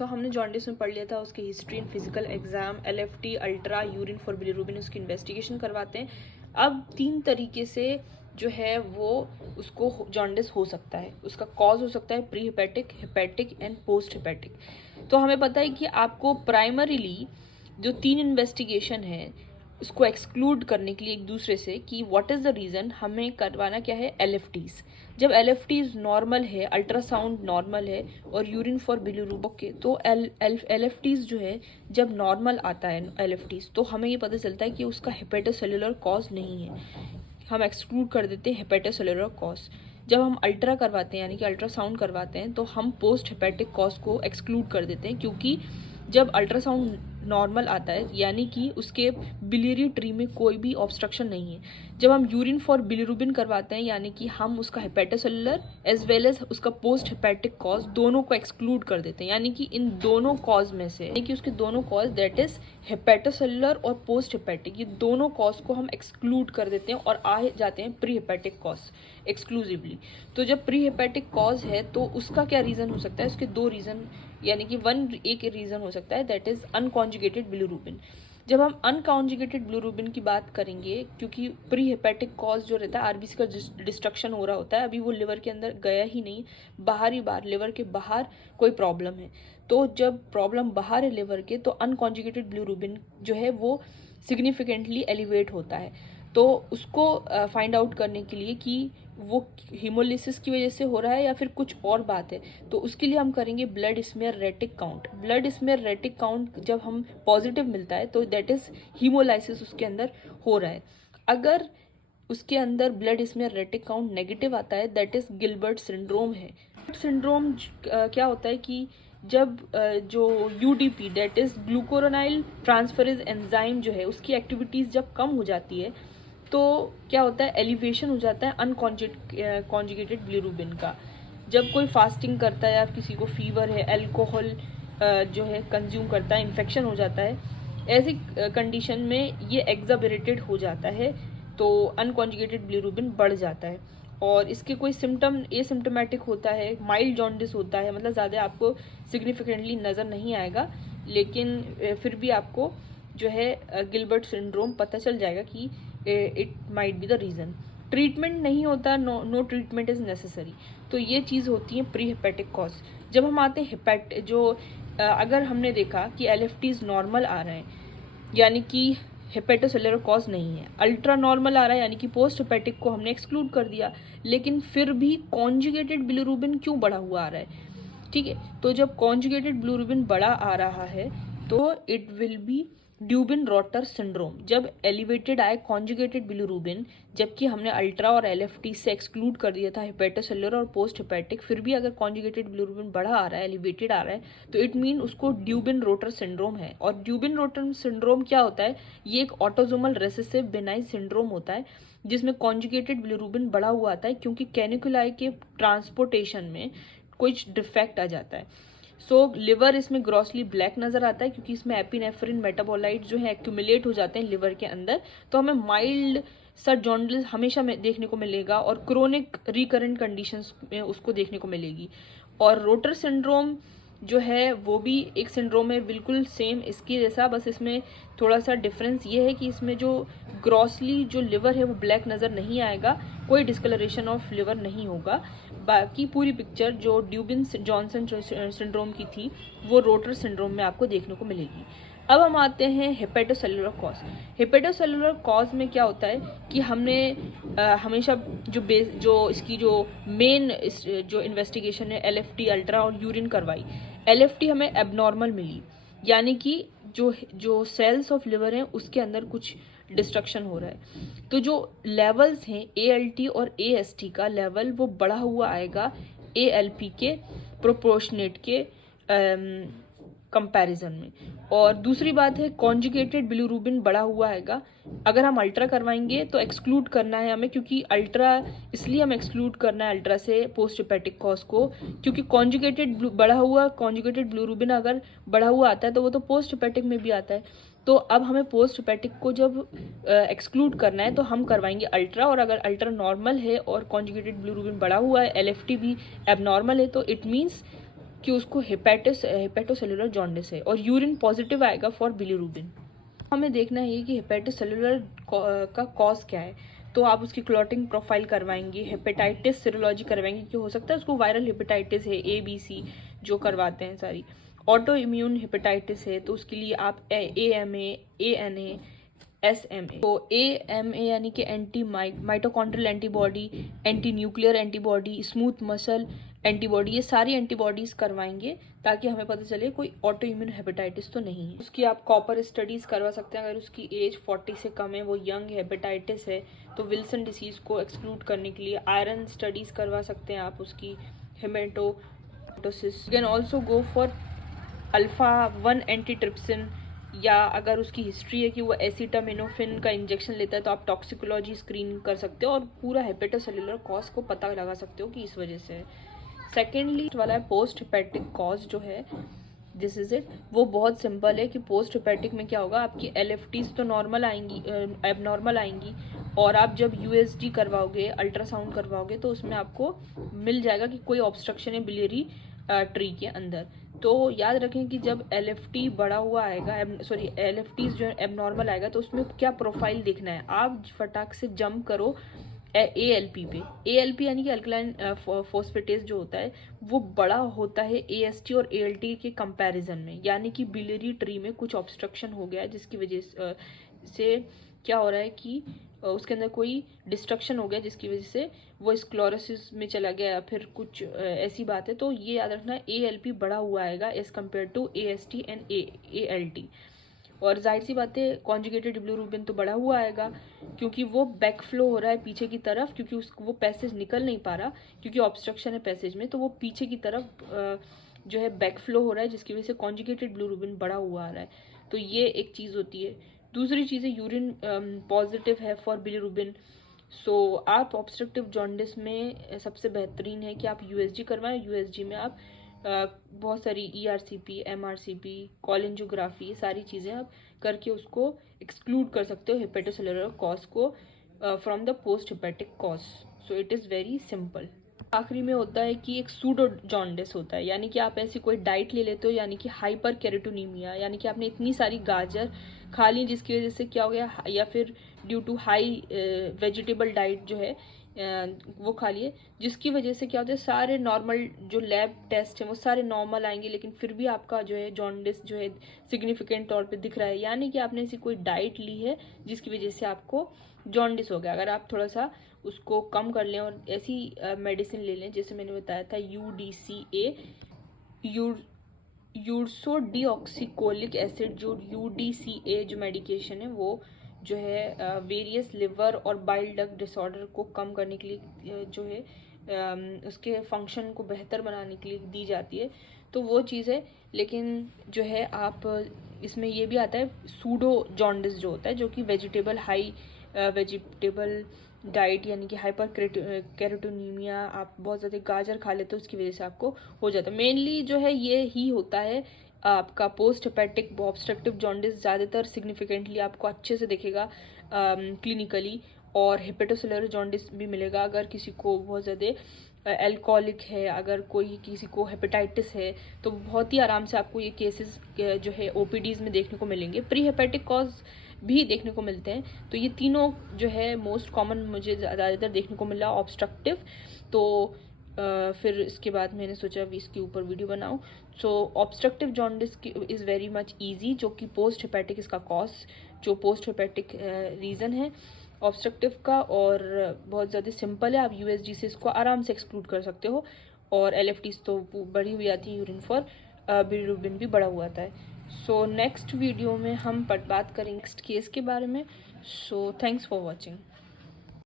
तो हमने जॉन्डिस में पढ़ लिया था उसकी history and physical exam, LFT, ultra, urine for bilirubin, उसकी इन्वेस्टिगेशन करवाते हैं। अब 3 तरीके से जो है वो उसको जॉन्डिस हो सकता है। उसका कॉज हो सकता है pre hepatic, hepatic and post hepatic. तो हमें पता है कि आपको प्राइमरीली जो 3 इन्वेस्टिगेशन है उसको एक्सक्लूड करने के लिए एक दूसरे से कि व्हाट इज़ द रीज़न, हमें करवाना क्या है, एलएफटीज। जब एलएफटीज नॉर्मल है, अल्ट्रासाउंड नॉर्मल है और यूरिन फॉर बिलीरुबिन ओके, तो एलएफटीज जो है जब नॉर्मल आता है एलएफटीज, तो हमें ये पता चलता है कि उसका हेपेटोसेलुलर कॉज नहीं है, हम एक्सक्लूड कर देते हैं हेपेटोसेलुलर कॉज। जब हम अल्ट्रा करवाते हैं यानी कि अल्ट्रासाउंड करवाते हैं तो हम पोस्ट हेपेटिक कॉज को एक्सक्लूड कर देते हैं, क्योंकि जब अल्ट्रासाउंड नॉर्मल आता है यानी कि उसके बिलियरी ट्री में कोई भी ऑब्स्ट्रक्शन नहीं है। जब हम यूरिन फॉर बिलीरुबिन करवाते हैं यानी कि हम उसका हेपेटोसेलुलर एज वेल एज उसका पोस्ट हेपेटिक कॉज दोनों को एक्सक्लूड कर देते हैं, यानी कि इन दोनों कॉज में से, यानी कि उसके दोनों कॉज दैट इज हेपेटोसेलुलर और पोस्ट हेपेटिक, ये दोनों कॉज को हम एक्सक्लूड कर देते हैं और आ जाते हैं प्री हेपेटिक कॉज एक्सक्लूसिवली। तो जब प्री हेपेटिक कॉज है तो उसका क्या रीज़न हो सकता है, उसके 2 रीज़न, यानी कि एक रीज़न हो सकता है दैट इज़ अनकॉन्जुगेटेड बिलीरुबिन। जब हम अनकॉन्जुगेटेड बिलीरुबिन की बात करेंगे, क्योंकि प्री हेपेटिक कॉज जो रहता है आरबीसी का डिस्ट्रक्शन हो रहा होता है, अभी वो लिवर के अंदर गया ही नहीं, बाहर ही बाहर, लिवर के बाहर कोई प्रॉब्लम है। तो जब प्रॉब्लम बाहर है लिवर के, तो अनकॉन्जुगेटेड बिलीरुबिन जो है वो सिग्निफिकेंटली एलिवेट होता है। तो उसको फाइंड आउट करने के लिए कि वो हीमोलिसिस की वजह से हो रहा है या फिर कुछ और बात है, तो उसके लिए हम करेंगे blood smear retic count. Blood smear retic count जब हम पॉजिटिव मिलता है तो दैट इज हीमोलाइसिस उसके अंदर हो रहा है। अगर उसके अंदर blood smear retic count negative आता है दैट इज गिलबर्ट सिंड्रोम है। सिंड्रोम क्या होता है कि जब जो UDP that is glucuronyl transferase enzyme जो है उसकी एक्टिविटीज जब कम हो जाती है तो क्या होता है, एलिवेशन हो जाता है अनकॉन्जुगेटेड बिलीरुबिन का। जब कोई फास्टिंग करता है या किसी को फीवर है, अल्कोहल जो है कंज्यूम करता है, इन्फेक्शन हो जाता है, ऐसी कंडीशन में ये एग्जाबरेटेड हो जाता है, तो अनकॉन्जुगेटेड बिलीरुबिन बढ़ जाता है। और इसके कोई सिम्टम एसिम्टोमेटिक होता है, माइल्ड जॉन्डिस होता है, मतलब ज़्यादा आपको सिग्निफिकेंटली नज़र नहीं आएगा, लेकिन फिर भी आपको जो है गिलबर्ट सिंड्रोम पता चल जाएगा कि it might be the reason. Treatment नहीं होता, नो ट्रीटमेंट इज़ नेसेसरी। तो ये चीज़ होती है प्री हेपेटिक कॉज। जब हम आते हैं अगर हमने देखा कि एलएफटीज नॉर्मल आ रहे हैं यानी कि हेपेटोसेलुलर कॉज नहीं है, अल्ट्रा नॉर्मल आ रहा है यानी कि पोस्ट हेपेटिक को हमने एक्सक्लूड कर दिया, लेकिन फिर भी कॉन्जुगेटेड बिलीरुबिन क्यों बढ़ा हुआ आ रहा है, ठीक है। तो जब कॉन्जुगेटेड बिलीरुबिन बड़ा आ रहा है तो it will be Dubin Rotor syndrome. जब एलिवेटेड आए कॉन्जुगेटेड बिलीरुबिन, जबकि हमने अल्ट्रा और एलएफटी से एक्सक्लूड कर दिया था हेपेटोसेलुलर और पोस्ट हेपेटिक, फिर भी अगर कॉन्जुगेटेड बिलीरुबिन बढ़ा आ रहा है, एलिवेटेड आ रहा है, तो इट मीन उसको ड्यूबिन रोटर सिंड्रोम है। और ड्यूबिन रोटर सिंड्रोम क्या होता है, ये एक ऑटोजोमल रेसेसिव बेनाइन सिंड्रोम होता है जिसमें कॉन्जुगेटेड बिलीरुबिन बढ़ा हुआ आता है, क्योंकि कैनिकुलाई के ट्रांसपोर्टेशन में कुछ डिफेक्ट आ जाता है। सो लिवर इसमें ग्रॉसली ब्लैक नज़र आता है, क्योंकि इसमें एपिनेफ्रिन मेटाबोलाइट जो है एक्यूमुलेट हो जाते हैं लिवर के अंदर। तो हमें माइल्ड सा जॉन्डिस हमेशा में देखने को मिलेगा और क्रोनिक रिकरेंट कंडीशंस में उसको देखने को मिलेगी। और रोटर सिंड्रोम जो है वो भी एक सिंड्रोम है बिल्कुल सेम इसकी जैसा, बस इसमें थोड़ा सा डिफरेंस ये है कि इसमें जो ग्रॉसली जो लिवर है वो ब्लैक नज़र नहीं आएगा, कोई डिस्कलरेशन ऑफ लिवर नहीं होगा। बाकी पूरी पिक्चर जो ड्यूबिन जॉनसन सिंड्रोम की थी वो रोटर सिंड्रोम में आपको देखने को मिलेगी। अब हम आते हैं हेपेटोसेलुलर कॉज। हेपेटोसेलुलर कॉज में क्या होता है कि हमने हमेशा जो इसकी जो मेन जो इन्वेस्टिगेशन है एलएफटी, अल्ट्रा और यूरिन करवाई। एलएफटी हमें एबनॉर्मल मिली, यानी कि जो सेल्स ऑफ लिवर हैं उसके अंदर कुछ डिस्ट्रक्शन हो रहा है। तो जो लेवल्स हैं एएलटी और एएसटी का लेवल वो बढ़ा हुआ आएगा एएलपी के प्रोपोर्शनेट के कंपैरिजन में। और दूसरी बात है कॉन्जुगेटेड बिलीरुबिन बढ़ा हुआ आएगा। अगर हम अल्ट्रा करवाएंगे तो एक्सक्लूड करना है हमें, क्योंकि अल्ट्रा इसलिए हम एक्सक्लूड करना है अल्ट्रा से पोस्ट हेपेटिक कॉज को, क्योंकि कॉन्जुगेटेड बिलीरुबिन अगर बढ़ा हुआ आता है तो वो तो पोस्ट हेपेटिक में भी आता है। तो अब हमें पोस्ट हेपेटिक को जब एक्सक्लूड करना है तो हम करवाएंगे अल्ट्रा, और अगर अल्ट्रा नॉर्मल है और कॉन्जुगेटेड बिलीरुबिन बढ़ा हुआ है, एलएफटी भी एबनॉर्मल है, तो इट मीन्स कि उसको हेपेटोसेलुलर जॉन्डिस है, और यूरिन पॉजिटिव आएगा फॉर बिलीरुबिन। हमें देखना है कि हेपेटोसेलुलर का कॉज क्या है। तो आप उसकी क्लॉटिंग प्रोफाइल करवाएंगे, हेपेटाइटिस सीरोलॉजी करवाएंगे कि हो सकता है उसको वायरल हेपेटाइटिस है, ABC जो करवाते हैं सारी। ऑटो इम्यून हेपेटाइटिस है तो उसके लिए आप AMA, ANA, SMA। तो AMA यानी कि anti mitochondrial antibody, anti nuclear antibody, smooth muscle antibody, ये सारी एंटीबॉडीज करवाएंगे ताकि हमें पता चले कोई ऑटो इम्यून हेपेटाइटिस तो नहीं है। उसकी आप कॉपर स्टडीज करवा सकते हैं अगर उसकी एज 40 से कम है, वो यंग हेपेटाइटिस है तो विल्सन डिसीज को एक्सक्लूड करने के लिए आयरन स्टडीज करवा सकते हैं आप उसकी, hematosis. You can also go for alpha one antitrypsin, या अगर उसकी हिस्ट्री है कि वो एसिटामिनोफिन का इंजेक्शन लेता है तो आप टॉक्सिकोलॉजी स्क्रीन कर सकते हो और पूरा हेपेटोसेलुलर कॉज को पता लगा सकते हो कि इस वजह से है। सेकेंडली वाला है पोस्ट हेपेटिक कॉज जो है, दिस इज इट। वो बहुत सिंपल है कि पोस्ट हेपेटिक में क्या होगा, आपकी LFTs तो नॉर्मल आएंगी, एबनॉर्मल आएंगी, और आप जब USG करवाओगे, अल्ट्रासाउंड करवाओगे तो उसमें आपको मिल जाएगा कि कोई ऑब्स्ट्रक्शन है बिलियरी ट्री के अंदर। तो याद रखें कि जब LFT बड़ा हुआ आएगा, LFTs जो है एबनॉर्मल आएगा, तो उसमें क्या प्रोफाइल देखना है, आप फटाक से जंप करो ALP पे। ALP यानी कि अल्कलाइन फॉस्फेटेज जो होता है वो बड़ा होता है AST और ALT के कंपैरिजन में, यानी कि बिलियरी ट्री में कुछ ऑब्स्ट्रक्शन हो गया है जिसकी वजह से क्या हो रहा है कि उसके अंदर कोई डिस्ट्रक्शन हो गया जिसकी वजह से वो स्क्लेरोसिस में चला गया या फिर कुछ ऐसी बात है। तो ये याद रखना, ALP बड़ा हुआ आएगा as compare to AST and ALT। और जाहिर सी बात है कॉन्जुगेटेड बिलिरुबिन तो बड़ा हुआ आएगा क्योंकि वो बैक फ्लो हो रहा है पीछे की तरफ, क्योंकि वो पैसेज निकल नहीं पा रहा क्योंकि ऑब्स्ट्रक्शन है पैसेज में, तो वो पीछे की तरफ जो है बैक फ्लो हो रहा है जिसकी वजह से कॉन्जुगेटेड बिलिरुबिन बड़ा हुआ आ रहा है। तो ये एक चीज़ होती है। दूसरी चीज़ है यूरिन पॉजिटिव है फॉर बिलिरुबिन। सो आप ऑब्स्ट्रक्टिव जॉन्डिस में सबसे बेहतरीन है कि आप USG करवाएं। USG में आप बहुत सारी ERCP, MRCP, कॉलिंजोग्राफी, सारी चीज़ें आप करके उसको एक्सक्लूड कर सकते हो हेपेटोसेलुलर कॉज को from the post hepatic cause. So it is very simple. आखिरी में होता है कि एक सूडो जॉन्डिस होता है, यानी कि आप ऐसी कोई डाइट ले लेते हो, यानी कि हाइपर केरेटोनीमिया, यानी कि आपने इतनी सारी गाजर खा ली जिसकी वजह से क्या हो गया, या फिर due to high vegetable diet जो है वो खा लिए, जिसकी वजह से क्या होता है सारे नॉर्मल जो लैब टेस्ट हैं वो सारे नॉर्मल आएंगे, लेकिन फिर भी आपका जो है जॉन्डिस जो है सिग्निफिकेंट तौर पे दिख रहा है, यानी कि आपने ऐसी कोई डाइट ली है जिसकी वजह से आपको जॉन्डिस हो गया। अगर आप थोड़ा सा उसको कम कर लें और ऐसी मेडिसिन ले लें जैसे मैंने बताया था UDCA, यूरसोडिऑक्सीकोलिक एसिड, जो UDCA जो मेडिकेशन है वो जो है वेरियस लिवर और बाइल डक्ट डिसऑर्डर को कम करने के लिए जो है उसके फंक्शन को बेहतर बनाने के लिए दी जाती है, तो वो चीज़ है। लेकिन जो है आप इसमें ये भी आता है सूडो जॉन्डिस जो होता है, जो कि वेजिटेबल डाइट यानी कि हाइपर कैरोटोनीमिया, आप बहुत ज़्यादा गाजर खा लेते हो उसकी वजह से आपको हो जाता है। मेनली जो है ये ही होता है आपका पोस्ट हेपेटिक ऑब्स्ट्रक्टिव जॉन्डिस, ज़्यादातर सिग्निफिकेंटली आपको अच्छे से दिखेगा क्लिनिकली, और हेपेटोसेलुलर जॉन्डिस भी मिलेगा अगर किसी को बहुत ज़्यादा एल्कोहलिक है, अगर कोई किसी को हेपेटाइटिस है, तो बहुत ही आराम से आपको ये केसेस जो है OPDs में देखने को मिलेंगे। प्री हेपेटिक कॉज भी देखने को मिलते हैं। तो ये तीनों जो है मोस्ट कॉमन मुझे ज़्यादातर देखने को मिला ऑब्स्ट्रक्टिव। तो फिर इसके बाद मैंने सोचा अभी इसके ऊपर वीडियो बनाऊं। So obstructive jaundice is very much easy, जो कि पोस्ट हेपेटिक इसका कॉज, जो पोस्ट हेपेटिक रीज़न है ऑब्स्ट्रक्टिव का, और बहुत ज़्यादा सिंपल है। आप USG से इसको आराम से एक्सक्लूड कर सकते हो, और LFTs तो बड़ी हुई आती है, यूरिन फॉर बिलिरुबिन भी बड़ा हुआ आता है। सो नेक्स्ट वीडियो में हम बात करेंगे नेक्स्ट केस के बारे में। So thanks for watching.